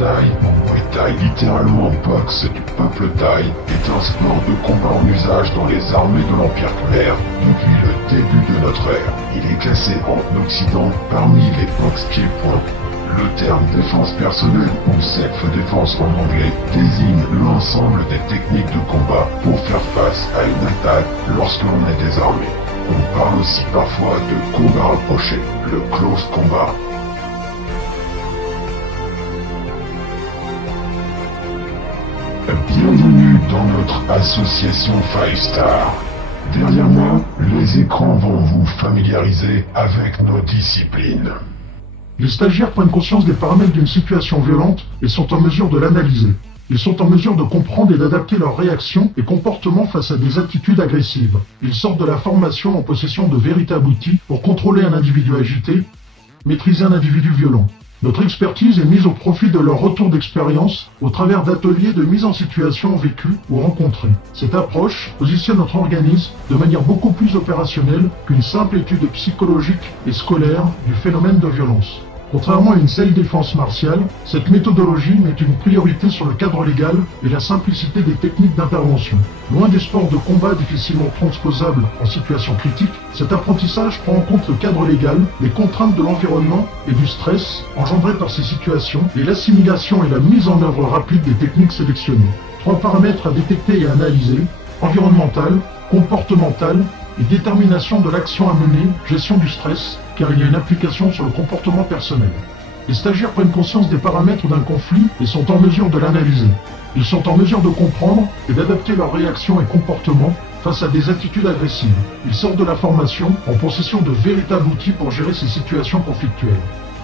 Thai, Muay Thai, littéralement boxe du peuple thaï, est un sport de combat en usage dans les armées de l'Empire Khmer depuis le début de notre ère. Il est classé en Occident parmi les box pieds-points. Le terme défense personnelle ou self-défense en anglais désigne l'ensemble des techniques de combat pour faire face à une attaque lorsque l'on est désarmé. On parle aussi parfois de combat rapproché, le close combat. Bienvenue dans notre association 5 Star. Derrière moi, les écrans vont vous familiariser avec nos disciplines. Les stagiaires prennent conscience des paramètres d'une situation violente et sont en mesure de l'analyser. Ils sont en mesure de comprendre et d'adapter leurs réactions et comportements face à des attitudes agressives. Ils sortent de la formation en possession de véritables outils pour contrôler un individu agité, maîtriser un individu violent. Notre expertise est mise au profit de leur retour d'expérience au travers d'ateliers de mise en situation vécus ou rencontrés. Cette approche positionne notre organisme de manière beaucoup plus opérationnelle qu'une simple étude psychologique et scolaire du phénomène de violence. Contrairement à une self-défense martiale, cette méthodologie met une priorité sur le cadre légal et la simplicité des techniques d'intervention. Loin des sports de combat difficilement transposables en situation critique, cet apprentissage prend en compte le cadre légal, les contraintes de l'environnement et du stress engendrés par ces situations et l'assimilation et la mise en œuvre rapide des techniques sélectionnées. 3 paramètres à détecter et à analyser: environnemental, comportemental et détermination de l'action à mener, gestion du stress, car il y a une application sur le comportement personnel. Les stagiaires prennent conscience des paramètres d'un conflit et sont en mesure de l'analyser. Ils sont en mesure de comprendre et d'adapter leurs réactions et comportements face à des attitudes agressives. Ils sortent de la formation en possession de véritables outils pour gérer ces situations conflictuelles.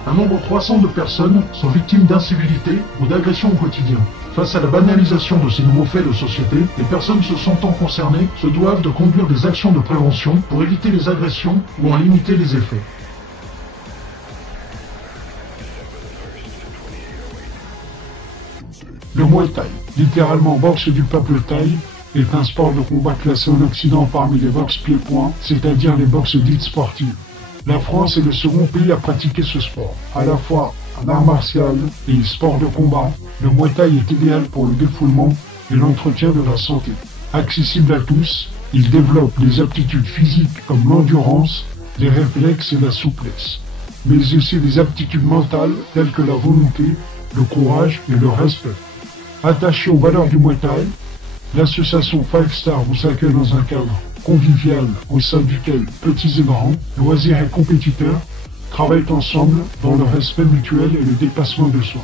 Un nombre croissant de personnes sont victimes d'incivilité ou d'agressions au quotidien. Face à la banalisation de ces nouveaux faits de société, les personnes se sentant concernées se doivent de conduire des actions de prévention pour éviter les agressions ou en limiter les effets. Le Muay Thai, littéralement boxe du peuple thaï, est un sport de combat classé en Occident parmi les boxes pieds-points, c'est-à-dire les boxes dites sportives. La France est le second pays à pratiquer ce sport. À la fois un art martial et un sport de combat, le Muay Thai est idéal pour le défoulement et l'entretien de la santé. Accessible à tous, il développe des aptitudes physiques comme l'endurance, les réflexes et la souplesse, mais aussi des aptitudes mentales telles que la volonté, le courage et le respect. Attaché aux valeurs du Muay Thai, l'association 5 Star vous accueille dans un cadre convivial au sein duquel petits et grands, loisirs et compétiteurs travaillent ensemble dans le respect mutuel et le dépassement de soi.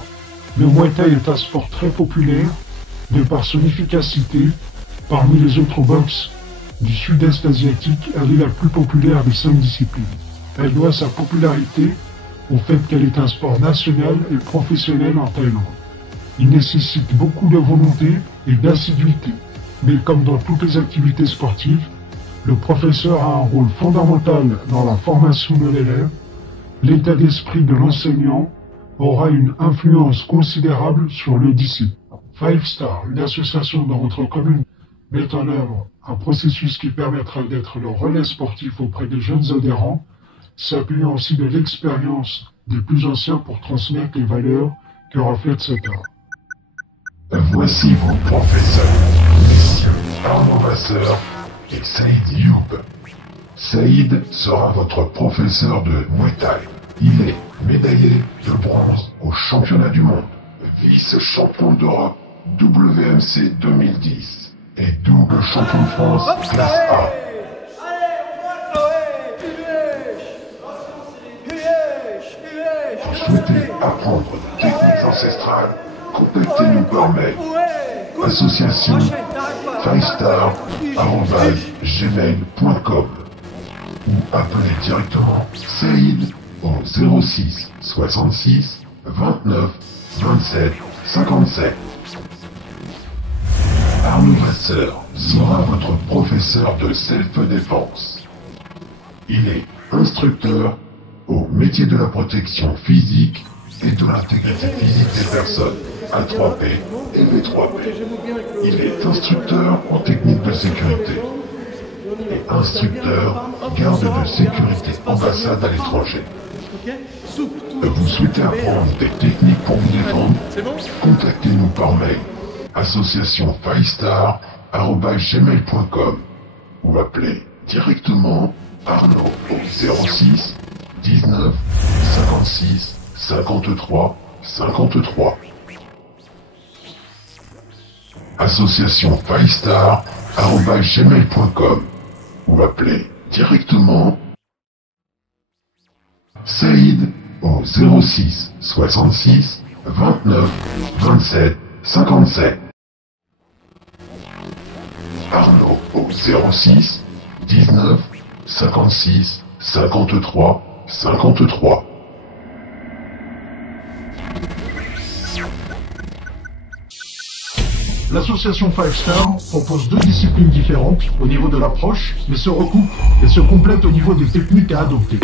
Le Muay Thai est un sport très populaire de par son efficacité. Parmi les autres boxes du sud-est asiatique, elle est la plus populaire des 5 disciplines. Elle doit sa popularité au fait qu'elle est un sport national et professionnel en Thaïlande. Il nécessite beaucoup de volonté et d'assiduité. Mais comme dans toutes les activités sportives, le professeur a un rôle fondamental dans la formation de l'élève. L'état d'esprit de l'enseignant aura une influence considérable sur le disciple. 5 Star, une association dans votre commune, met en œuvre un processus qui permettra d'être le relais sportif auprès des jeunes adhérents, s'appuyant aussi de l'expérience des plus anciens pour transmettre les valeurs que reflète cet art. Voici vos professeurs, messieurs Arnaud Vasseur et Saïd Youb. Saïd sera votre professeur de Muay Thai. Il est médaillé de bronze au championnat du monde, vice-champion d'Europe WMC 2010 et double champion de France classe A. Vous souhaitez apprendre des techniques ancestrales? Contactez-nous par mail association 5star@gmail.com ou appelez directement Saïd au 06 66 29 27 57. Arnaud Vasseur sera votre professeur de self-défense. Il est instructeur au métier de la protection physique et de l'intégrité physique des personnes, A3P et V3P. Il est instructeur en technique de sécurité et instructeur garde de sécurité ambassade à l'étranger. Vous souhaitez apprendre des techniques pour vous défendre? Contactez-nous par mail association5star@gmail.com ou appelez directement Arnaud au 06 19 56 53 53. Association5star@gmail.com ou appelez directement Saïd au 06 66 29 27 57. Arnaud au 06 19 56 53 53. L'association 5 Star propose deux disciplines différentes au niveau de l'approche, mais se recoupent et se complètent au niveau des techniques à adopter.